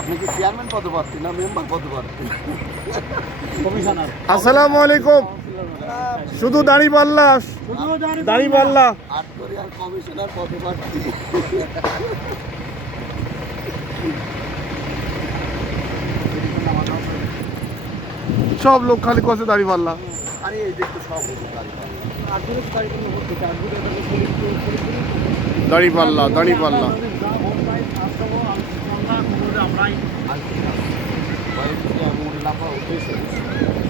আপনি কি চেয়ারম্যান পদপ্রার্থী না মেম্বার পদপ্রার্থী? কমিশনার। আসসালামু আলাইকুম। শুধু দাঁড়িপাল্লা, দাঁড়িপাল্লা। আটকরিয়ার কমিশনার পদপ্রার্থী। সব লোক খালি কষে দাঁড়িপাল্লা। আরে এই দেখতো সব হতো দাঁড়িপাল্লা, দাঁড়িপাল্লা।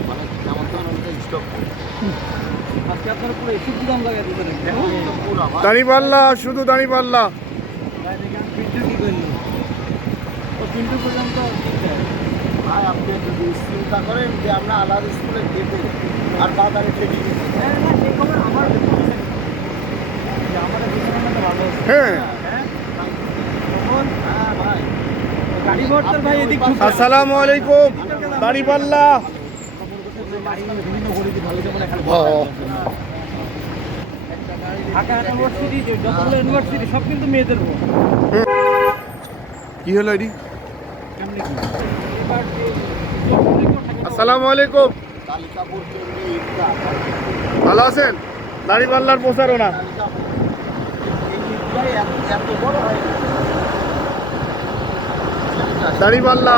মানে কেমন স্টক আজকে আপনারা পুরো এসব দাম লাগাই দিতে দাঁড়িপাল্লা, শুধু দাঁড়িপাল্লা। পিন্টু কি করলো? ও পিন্টু পর্যন্ত ভাই আপনি যদি চিন্তা করেন যে আমরা আলাদা স্কুলে গেতে আর বাজারে থেকে আমার ভালো হ্যাঁ। ভাই গাড়ি ভর্তার ভাই এদিক আসসালামু আলাইকুম। দাঁড়িপাল্লা। ঢাকা ইউনিভার্সিটি যতগুলো ইউনিভার্সিটি সব কিন্তু মেয়েদের ভোট। কি হলো এটি? আসসালামু আলাইকুম। কালিকাপুর কেন্দ্রে ঈদগাহ ভালো আছেন? দাঁড়িপাল্লার প্রচারণা। এত বড় হয় দাঁড়িপাল্লা।